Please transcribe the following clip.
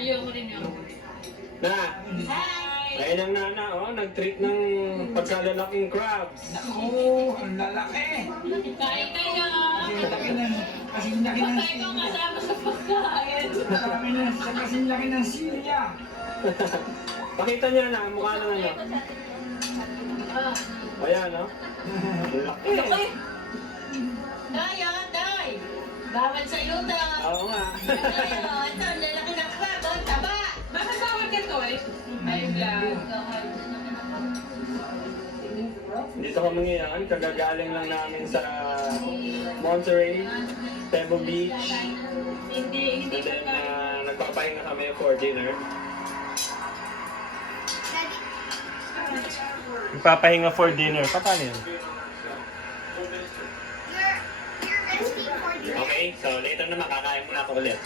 Ayoko rin yun. Na, Hi! ayun ang nana, oh, nag-treat ng pagkalalaking crabs. Oo, ang lalaki. Kain kayo! Kasing laki ng Patay kong kasama sa pagkain. kasing laki ng silya. Pakita niya na, mukha na ano. Ah. Ayan, no? Ang laki. Laki! Day, ah, day! Bawal sa iyo, day! Oo nga. Day, oh, ito, lalaki ng crab, oh, taba! Bakit bawal ka to eh? Ayun lang. Dito kami ngayon, kagagaling lang namin sa Monterey, Pebble Beach. Hindi And then, pa nagpapahinga kami for dinner. Nagpapahinga for dinner. Paano yun? You're resting for dinner. Okay, so later na makakain muna ako ulit.